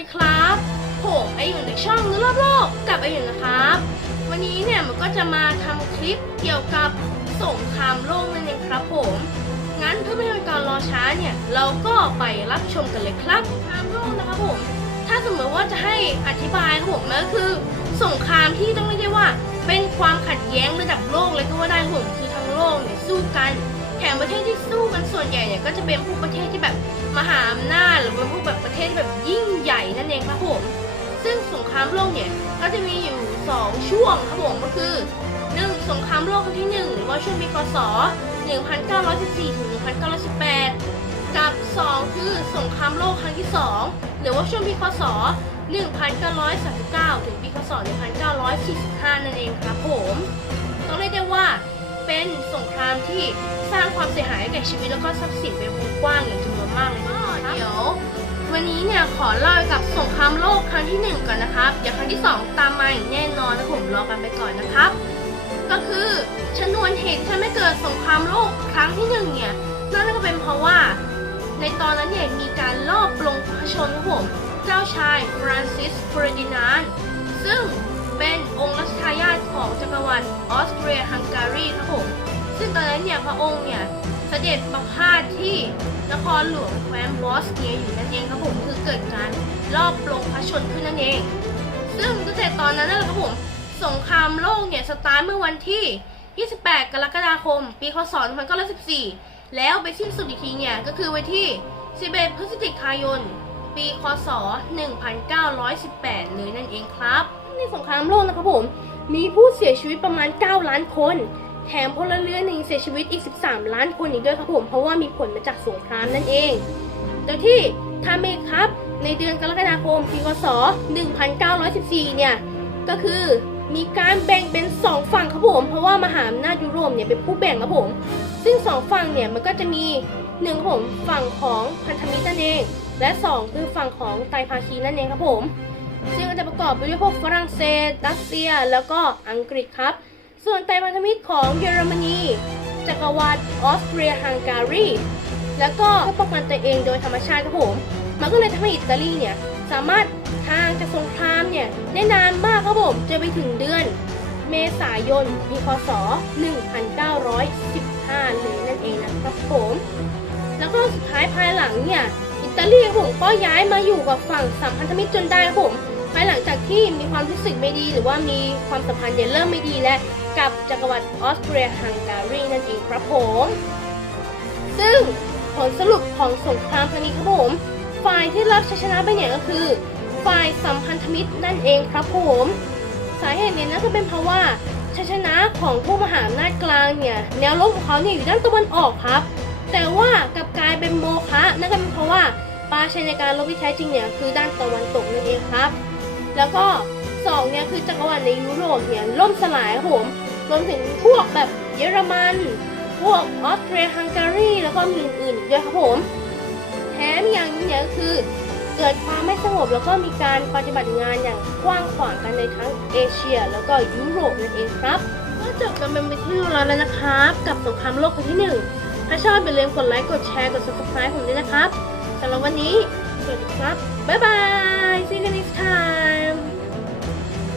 ดีครับผมไออยู่ในช่องรู้รอบโลกกับไออยู่นะครับ วันนี้เนี่ยมันก็จะมาทำคลิปเกี่ยวกับสงครามโลกนั่นเองครับผมงั้นเพื่อไม่ให้เป็นการรอช้าเนี่ยเราก็ไปรับชมกันเลยครับสงครามโลกนะครับผมถ้าสมมติว่าจะให้อธิบายครับผมมันก็คือ สงครามที่ต้องเรียกได้ว่า เป็นความขัดแย้งระดับโลกเลยก็ว่าได้ครับผมคือทั้งโลกเนี่ยสู้กันแถมประเทศที่สู้กันส่วนใหญ่เนี่ยก็จะเป็นพวกประเทศที่แบบมหาอำนาจ หรือเป็นพวกแบบประเทศที่แบบยิ่งใหญ่นั่นเองครับผม ซึ่งสงครามโลกเนี่ยก็จะมีอยู่ 2 ช่วงครับผมก็คือ 1. สงครามโลกครั้งที่ 1 หรือว่าช่วงปีคศ1914ถึง1918 กับ 2 คือสงครามโลกครั้งที่ 2 หรือว่าช่วงปีคศ1939ถึงปีคศ1945 นั่นเองครับผมต้องเรียกได้ว่าเป็นสงครามที่สร้างความเสียหายแก่ชีวิตแล้วก็ทรัพย์สินเป็นวงกว้างอย่ ขอเล่าเกี่ยวกับสงครามโลกครั้งที่หนึ่งก่อนนะครับ เดี๋ยวครั้งที่สองตามมาอย่างแน่นอนนะผมรอกันไปก่อนนะครับ ก็คือชนวนเหตุที่ทำให้เกิดสงครามโลกครั้งที่หนึ่งเนี่ยนั่นก็เป็นเพราะว่า ในตอนนั้นเนี่ยมีการลอบปลงพระชนม์ครับผมเจ้าชายฟรานซิสเฟอร์ดินานซึ่งเป็นองค์รัชทายาทของจักรวรรดิออสเตรียฮังการีครับผมซึ่งตอนนั้นเนี่ยพระองค์เนี่ย เสด็จประพาสที่นครหลวงแคว้นบอสเนียอยู่นั่นเองครับผมคือเกิดการลอบลงพระชนขึ้นนั่นเอง ซึ่งตั้งแต่ตอนนั้นนั่นแหละครับผมสงครามโลกเนี่ยสตาร์ทเมื่อวันที่ 28 กรกฎาคม ปีคศ 1914 แล้วไปสิ้นสุดอีกทีเนี่ยก็คือวันที่ 11 พฤศจิกายน ปีคศ 1918 เลยนั่นเองครับ ในสงครามโลกนะครับผม มีผู้เสียชีวิตประมาณ 9 ล้านคน แถมพลเรือนหนึ่งเสียชีวิตอีก 13 ล้านคนอีกด้วยครับผม เพราะว่ามีผลมาจากสงครามนั่นเอง โดยที่ทาเมครับ ในเดือนกรกฎาคมปีคศ1914 เนี่ย ก็คือมีการแบ่งเป็น 2 ฝั่งครับผม เพราะว่ามหาอำนาจยุโรปเนี่ยเป็นผู้แบ่งครับผม ซึ่ง 2 ฝั่งเนี่ยมันก็จะมีหนึ่งครับผมฝั่งของพันธมิตรนั่นเอง และ 2 คือฝั่งของไตภาคีนั่นเองครับผม ซึ่งก็จะประกอบไปด้วยพวกฝรั่งเศสรัสเซีย แล้วก็อังกฤษครับ ส่วนไตรพันธมิตรของเยอรมนี จักรวรรดิออสเตรียฮังการี แล้วก็เพื่อป้องกันตัวเองโดยธรรมชาติครับผม มันก็เลยทำให้อิตาลีเนี่ย สามารถทางจากสงครามเนี่ยได้นานมากครับผมจะไปถึงเดือน เมษายนปีคศ 1915 เลยนั่นเองนะครับผม แล้วก็สุดท้ายภายหลังเนี่ยอิตาลีผมก็ย้ายมาอยู่กับฝั่งสัมพันธมิตรจนได้ครับผมภายหลังจากที่มีความรู้สึกไม่ดี หรือว่ามีความสัมพันธ์เนี่ยเริ่มไม่ดีและ กับจักรวรรดิออสเตรียฮังการีนั่นเองครับผม ซึ่งผลสรุปของสงครามครั้งนี้ครับผม ฝ่ายที่รับชัยชนะไปเนี่ยก็คือ ฝ่ายสัมพันธมิตรนั่นเองครับผม สาเหตุเนี่ยน่าจะเป็นเพราะว่าชัยชนะของผู้มหาอำนาจกลางเนี่ยแนวรบของเขาเนี่ยอยู่ด้านตะวันออกครับ แต่ว่ากับกลายเป็นโมฆะนั่นก็เป็นเพราะว่าปาชัยในการรบที่แท้จริงเนี่ยคือด้านตะวันตกนั่นเองครับ แล้วก็สองเนี่ยคือจักรวรรดิในยุโรปเนี่ยล่มสลายครับผม รวมถึงพวกแบบเยอรมัน พวกออสเตรียฮังการีแล้วก็มีอื่นๆอีกด้วยครับผมแถมอย่างนึงเนี่ยก็คือ เกิดความไม่สงบแล้วก็มีการปฏิบัติงานอย่างกว้างขวางกันในทั้งเอเชีย แล้วก็ยุโรปนั่นเองครับก็จบกันเป็นที่เรียบร้อยแล้วนะครับ กับสงครามโลกครั้งที่หนึ่งถ้าชอบอย่าลืมกดไลค์กดแชร์กด subscribe ผมด้วยนะครับสำหรับวันนี้สวัสดีครับ บ๊ายบาย see you next time